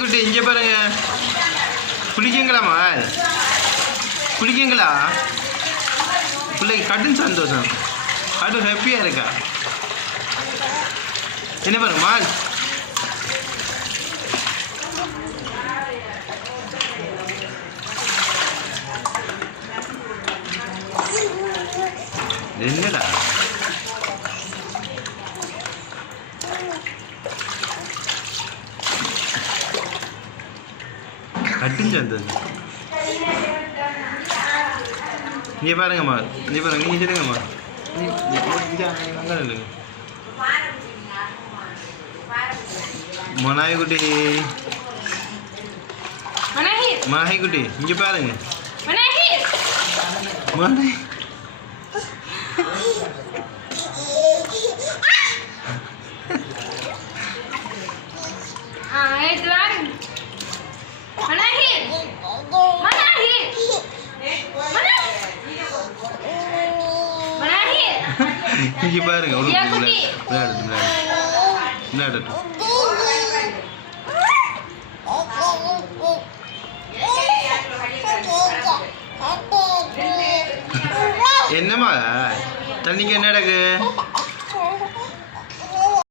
குட்டி இங்கே பாருங்க. குளிக்கங்களாம்மா. குளிக்கங்களா? பிள்ளைக்கு கடும் சந்தோஷம். கடும் ஹாப்பியாக இருக்கா? என்ன பாருங்க மால். என்னடா? கட்டும் சந்தோஷம் இங்கே பாருங்கம்மா இங்கே பாருங்க நீங்கள் சொல்லுங்கம்மா நீ- நீ- இல்லைங்க மொனாய்குட்டி. Manahir, மாஹிக்குட்டி இங்கே பாருங்க. Manahir. இங்கே பாருங்க உள்ள ஐயா, விளையாடு குட்டி. விளையாடட்டும் விளையாடட்டும் விளையாடட்டும் என்னம்மா? தண்ணிக்கு என்ன நடக்கு